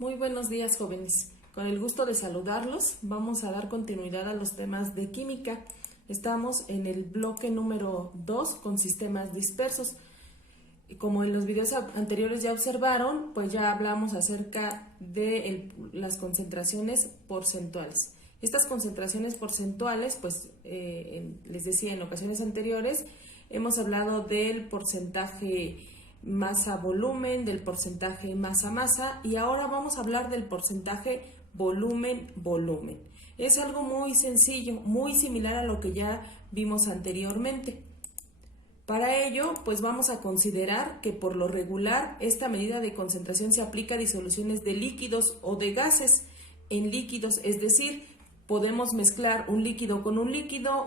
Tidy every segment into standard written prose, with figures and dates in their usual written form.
Muy buenos días, jóvenes. Con el gusto de saludarlos, vamos a dar continuidad a los temas de química. Estamos en el bloque número 2 con sistemas dispersos. Y como en los videos anteriores ya observaron, pues ya hablamos acerca de las concentraciones porcentuales. Estas concentraciones porcentuales, pues les decía en ocasiones anteriores, hemos hablado del porcentaje masa-volumen, del porcentaje masa-masa y ahora vamos a hablar del porcentaje volumen-volumen. Es algo muy sencillo, muy similar a lo que ya vimos anteriormente. Para ello, pues vamos a considerar que por lo regular esta medida de concentración se aplica a disoluciones de líquidos o de gases en líquidos, es decir, podemos mezclar un líquido con un líquido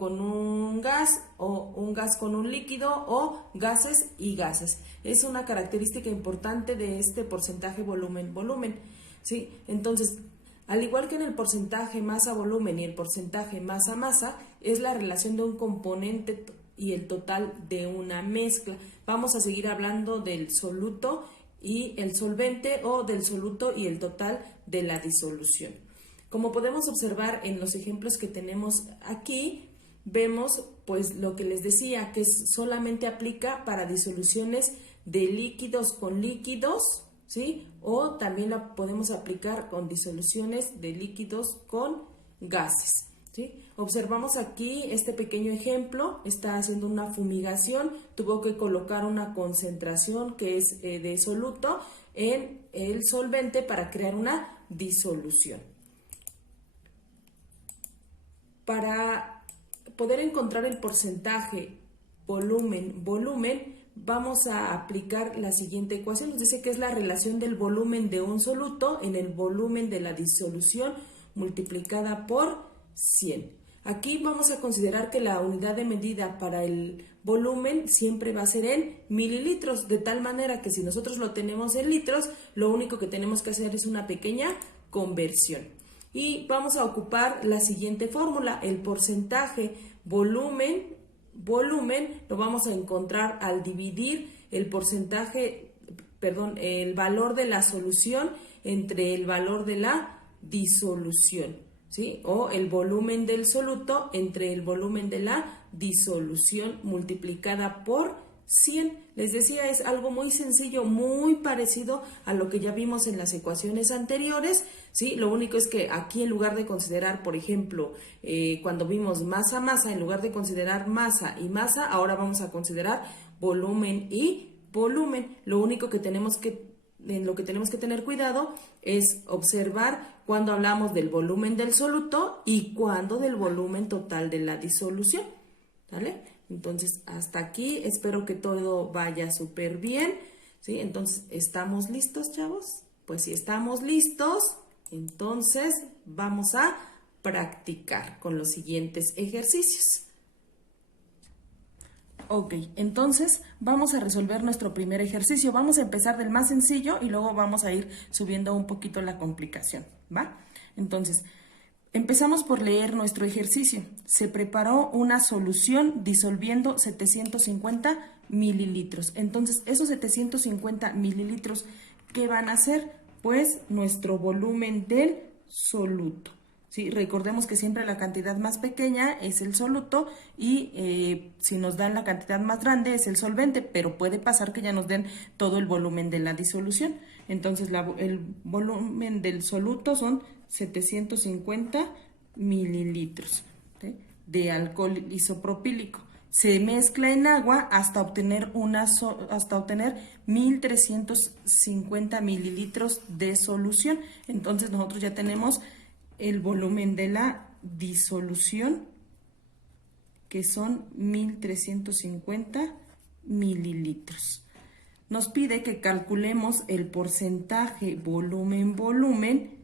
con un gas o un gas con un líquido o gases y gases. Es una característica importante de este porcentaje volumen-volumen, ¿sí? Entonces, al igual que en el porcentaje masa-volumen y el porcentaje masa-masa, es la relación de un componente y el total de una mezcla. Vamos a seguir hablando del soluto y el solvente o del soluto y el total de la disolución. Como podemos observar en los ejemplos que tenemos aquí, vemos pues lo que les decía, que solamente aplica para disoluciones de líquidos con líquidos, ¿sí? O también la podemos aplicar con disoluciones de líquidos con gases, ¿sí? Observamos aquí este pequeño ejemplo, está haciendo una fumigación, tuvo que colocar una concentración que es de soluto en el solvente para crear una disolución. Para poder encontrar el porcentaje volumen, vamos a aplicar la siguiente ecuación. Nos dice que es la relación del volumen de un soluto en el volumen de la disolución multiplicada por 100. Aquí vamos a considerar que la unidad de medida para el volumen siempre va a ser en mililitros, de tal manera que si nosotros lo tenemos en litros, lo único que tenemos que hacer es una pequeña conversión. Y vamos a ocupar la siguiente fórmula, el porcentaje volumen lo vamos a encontrar al dividir el valor de la solución entre el valor de la disolución, ¿sí? O el volumen del soluto entre el volumen de la disolución multiplicada por 100. Les decía, es algo muy sencillo, muy parecido a lo que ya vimos en las ecuaciones anteriores, ¿sí? Lo único es que aquí en lugar de considerar, por ejemplo, cuando vimos masa-masa, en lugar de considerar masa y masa, ahora vamos a considerar volumen y volumen. Lo único que tenemos que tener cuidado es observar cuando hablamos del volumen del soluto y cuando del volumen total de la disolución, ¿vale? Entonces, hasta aquí, espero que todo vaya súper bien, ¿sí? Entonces, ¿estamos listos, chavos? Pues si estamos listos, entonces vamos a practicar con los siguientes ejercicios. Ok, entonces vamos a resolver nuestro primer ejercicio. Vamos a empezar del más sencillo y luego vamos a ir subiendo un poquito la complicación, ¿va? Entonces, empezamos por leer nuestro ejercicio. Se preparó una solución disolviendo 750 mililitros. Entonces, esos 750 mililitros, ¿qué van a hacer? Pues nuestro volumen del soluto. ¿Sí? Recordemos que siempre la cantidad más pequeña es el soluto y si nos dan la cantidad más grande es el solvente, pero puede pasar que ya nos den todo el volumen de la disolución. Entonces, el volumen del soluto son 750 mililitros, ¿sí? De alcohol isopropílico. Se mezcla en agua hasta obtener 1350 mililitros de solución. Entonces nosotros ya tenemos el volumen de la disolución, que son 1350 mililitros. Nos pide que calculemos el porcentaje volumen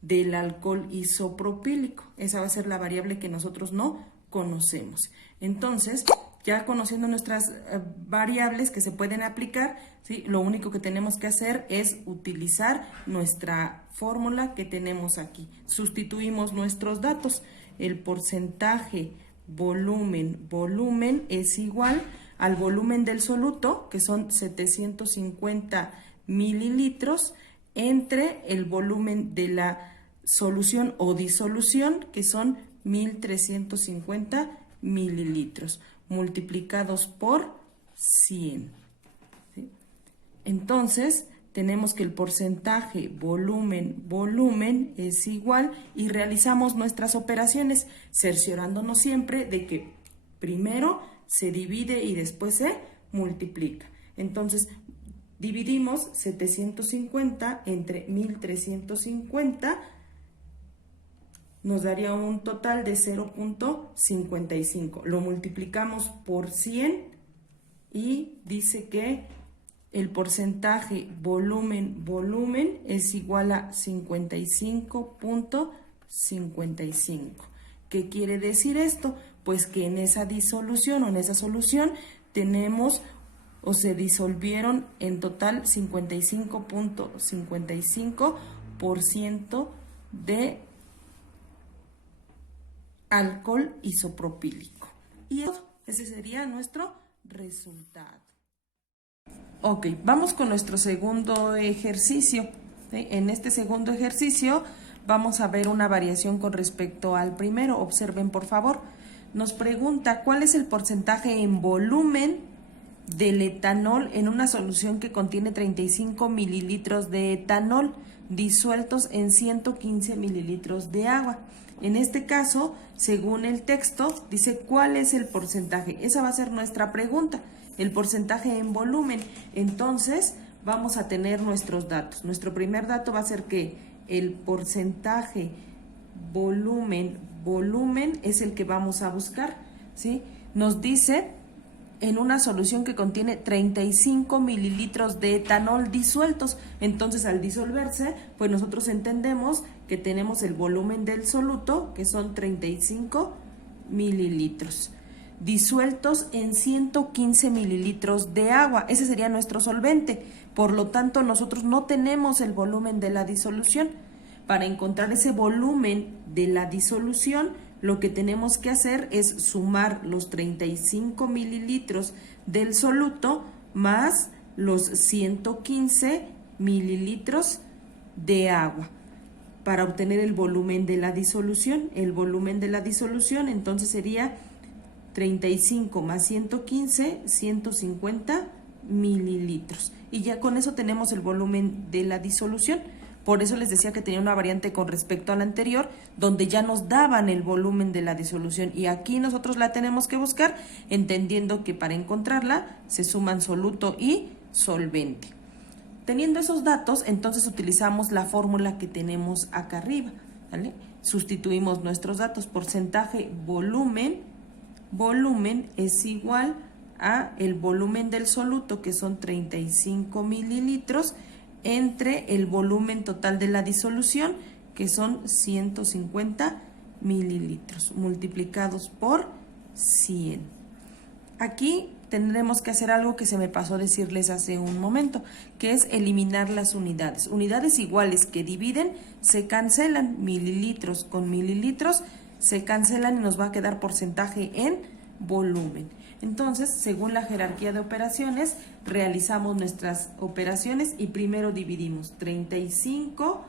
del alcohol isopropílico. Esa va a ser la variable que nosotros no conocemos. Entonces, ya conociendo nuestras variables que se pueden aplicar, ¿sí? Lo único que tenemos que hacer es utilizar nuestra fórmula que tenemos aquí. Sustituimos nuestros datos. El porcentaje volumen es igual al volumen del soluto, que son 750 mililitros, entre el volumen de la solución o disolución, que son 1350 mililitros, multiplicados por 100. ¿Sí? Entonces, tenemos que el porcentaje volumen es igual y realizamos nuestras operaciones, cerciorándonos siempre de que primero se divide y después se multiplica. Entonces, dividimos 750 entre 1350, nos daría un total de 0.55. Lo multiplicamos por 100 y dice que el porcentaje volumen es igual a 55.55. ¿Qué quiere decir esto? Pues que en esa disolución o en esa solución tenemos o se disolvieron en total 55.55% de alcohol isopropílico. Y ese sería nuestro resultado. Ok, vamos con nuestro segundo ejercicio. ¿Sí? En este segundo ejercicio vamos a ver una variación con respecto al primero. Observen, por favor. Nos pregunta cuál es el porcentaje en volumen del etanol en una solución que contiene 35 mililitros de etanol disueltos en 115 mililitros de agua. En este caso, según el texto, dice cuál es el porcentaje. Esa va a ser nuestra pregunta, el porcentaje en volumen. Entonces, vamos a tener nuestros datos. Nuestro primer dato va a ser que el porcentaje volumen es el que vamos a buscar, ¿sí? Nos dice en una solución que contiene 35 mililitros de etanol disueltos. Entonces, al disolverse, pues nosotros entendemos que tenemos el volumen del soluto, que son 35 mililitros, disueltos en 115 mililitros de agua. Ese sería nuestro solvente. Por lo tanto, nosotros no tenemos el volumen de la disolución. Para encontrar ese volumen de la disolución, lo que tenemos que hacer es sumar los 35 mililitros del soluto más los 115 mililitros de agua para obtener el volumen de la disolución. El volumen de la disolución entonces sería 35 más 115, 150 mililitros. Y ya con eso tenemos el volumen de la disolución. Por eso les decía que tenía una variante con respecto a la anterior, donde ya nos daban el volumen de la disolución. Y aquí nosotros la tenemos que buscar, entendiendo que para encontrarla se suman soluto y solvente. Teniendo esos datos, entonces utilizamos la fórmula que tenemos acá arriba, ¿vale? Sustituimos nuestros datos. Porcentaje volumen es igual a el volumen del soluto, que son 35 mililitros, entre el volumen total de la disolución, que son 150 mililitros, multiplicados por 100. Aquí tendremos que hacer algo que se me pasó decirles hace un momento, que es eliminar las unidades. Unidades iguales que dividen se cancelan, mililitros con mililitros se cancelan y nos va a quedar porcentaje en volumen. Entonces, según la jerarquía de operaciones, realizamos nuestras operaciones y primero dividimos 35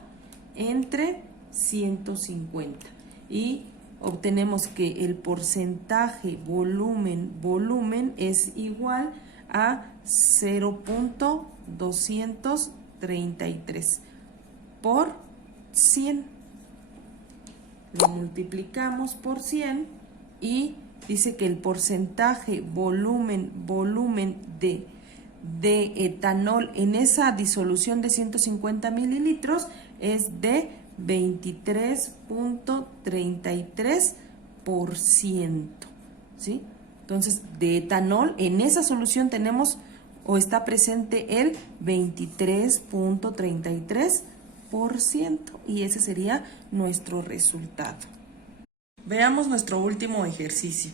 entre 150 y obtenemos que el porcentaje volumen es igual a 0.233 por 100. Lo multiplicamos por 100 y dice que el porcentaje volumen de etanol en esa disolución de 150 mililitros es de 23.33%, ¿sí? Entonces, de etanol en esa solución tenemos o está presente el 23.33% y ese sería nuestro resultado. Veamos nuestro último ejercicio,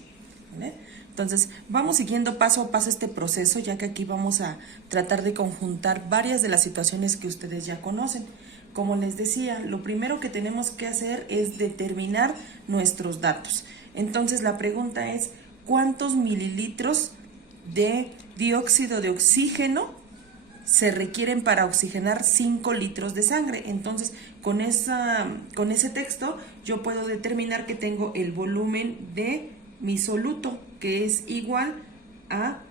¿vale? Entonces, vamos siguiendo paso a paso este proceso, ya que aquí vamos a tratar de conjuntar varias de las situaciones que ustedes ya conocen. Como les decía, lo primero que tenemos que hacer es determinar nuestros datos. Entonces, la pregunta es, ¿cuántos mililitros de dióxido de oxígeno se requieren para oxigenar 5 litros de sangre. Entonces, con ese texto yo puedo determinar que tengo el volumen de mi soluto, que es igual a...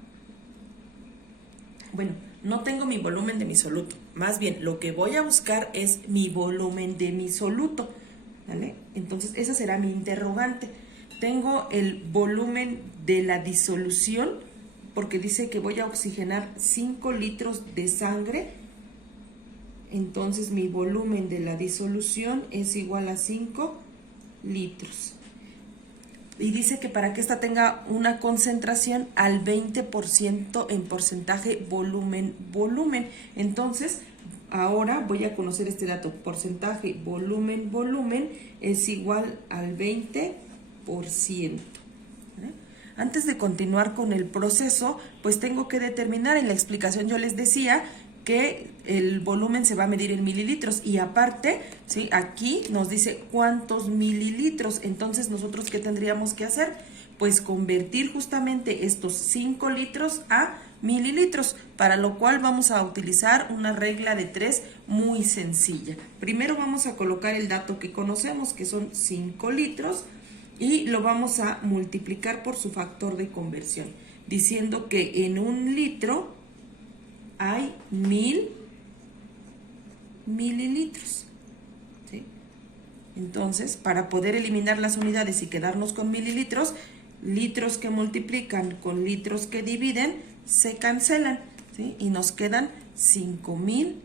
Bueno, no tengo mi volumen de mi soluto. Más bien, lo que voy a buscar es mi volumen de mi soluto, ¿vale? Entonces, esa será mi interrogante. Tengo el volumen de la disolución, porque dice que voy a oxigenar 5 litros de sangre. Entonces, mi volumen de la disolución es igual a 5 litros. Y dice que para que esta tenga una concentración al 20% en porcentaje volumen. Entonces, ahora voy a conocer este dato. Porcentaje volumen es igual al 20%. Antes de continuar con el proceso, pues tengo que determinar, en la explicación yo les decía que el volumen se va a medir en mililitros y aparte, ¿sí? Aquí nos dice cuántos mililitros. Entonces, ¿nosotros qué tendríamos que hacer? Pues convertir justamente estos 5 litros a mililitros, para lo cual vamos a utilizar una regla de 3 muy sencilla. Primero vamos a colocar el dato que conocemos, que son 5 litros, y lo vamos a multiplicar por su factor de conversión, diciendo que en 1 litro hay 1000 mililitros, ¿sí? Entonces, para poder eliminar las unidades y quedarnos con mililitros, litros que multiplican con litros que dividen se cancelan, ¿sí? Y nos quedan 5000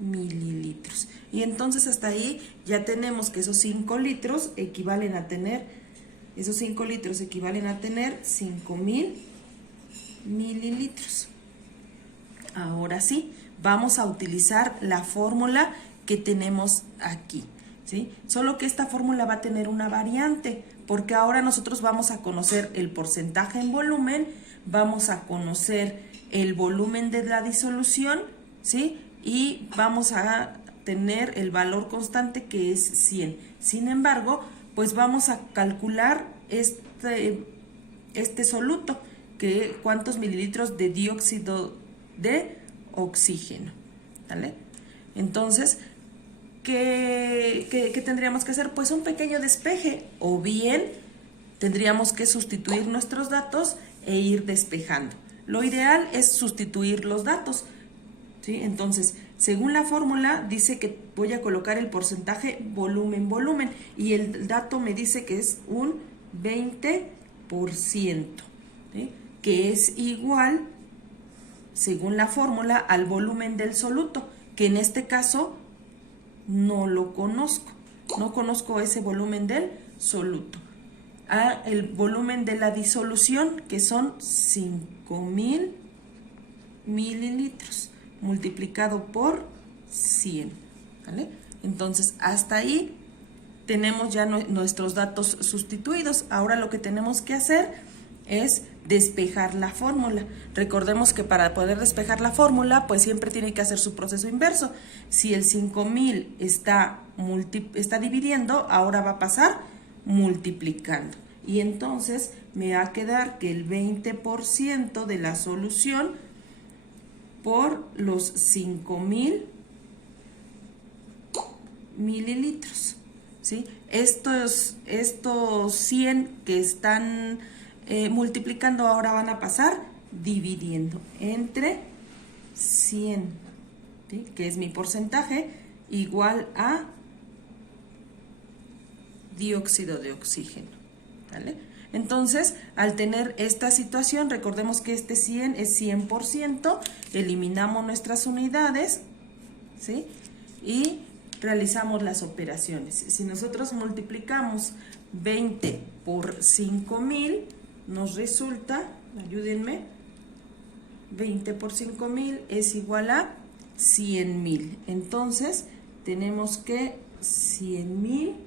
mililitros. Y entonces hasta ahí ya tenemos que esos 5 litros equivalen a tener 5000 mililitros. Ahora sí, vamos a utilizar la fórmula que tenemos aquí, ¿sí? Solo que esta fórmula va a tener una variante, porque ahora nosotros vamos a conocer el porcentaje en volumen, vamos a conocer el volumen de la disolución, ¿sí? Y vamos a tener el valor constante, que es 100. Sin embargo, pues vamos a calcular este soluto, que cuántos mililitros de dióxido de oxígeno, ¿vale? Entonces, ¿qué tendríamos que hacer? Pues un pequeño despeje, o bien tendríamos que sustituir nuestros datos e ir despejando. Lo ideal es sustituir los datos, ¿sí? Entonces, según la fórmula, dice que voy a colocar el porcentaje volumen, y el dato me dice que es un 20%, ¿sí? Que es igual, según la fórmula, al volumen del soluto, que en este caso no lo conozco. No conozco ese volumen del soluto. El volumen de la disolución, que son 5000 mililitros, multiplicado por 100, ¿vale? Entonces, hasta ahí tenemos ya nuestros datos sustituidos. Ahora lo que tenemos que hacer es despejar la fórmula. Recordemos que para poder despejar la fórmula, pues siempre tiene que hacer su proceso inverso. Si el 5000 está dividiendo, ahora va a pasar multiplicando. Y entonces me va a quedar que el 20% de la solución por los 5000 mililitros, ¿sí? Estos 100 que están multiplicando ahora van a pasar dividiendo entre 100, ¿sí? Que es mi porcentaje, igual a dióxido de oxígeno, ¿vale? Entonces, al tener esta situación, recordemos que este 100 es 100%, eliminamos nuestras unidades, ¿sí? Y realizamos las operaciones. Si nosotros multiplicamos 20 por 5000, nos resulta, ayúdenme, 20 por 5000 es igual a 100,000. Entonces, tenemos que 100,000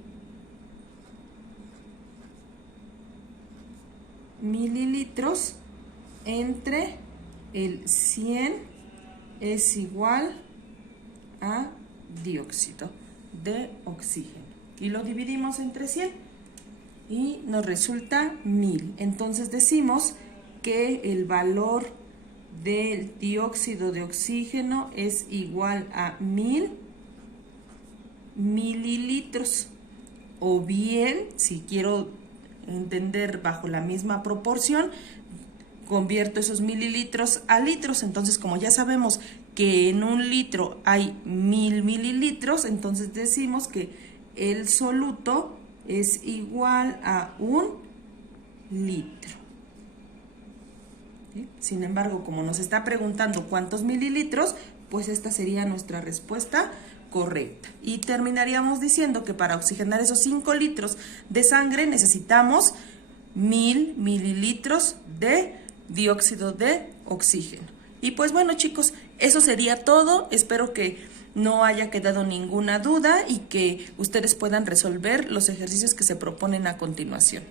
mililitros entre el 100 es igual a dióxido de oxígeno. Y lo dividimos entre 100 y nos resulta 1000. Entonces decimos que el valor del dióxido de oxígeno es igual a 1000 mililitros. O bien, si quiero entender bajo la misma proporción, convierto esos mililitros a litros. Entonces, como ya sabemos que en un litro hay 1000 mililitros, entonces decimos que el soluto es igual a 1 litro. ¿Sí? Sin embargo, como nos está preguntando cuántos mililitros, pues esta sería nuestra respuesta correcta. Y terminaríamos diciendo que para oxigenar esos 5 litros de sangre necesitamos 1000 mililitros de dióxido de oxígeno. Y pues bueno, chicos, eso sería todo. Espero que no haya quedado ninguna duda y que ustedes puedan resolver los ejercicios que se proponen a continuación.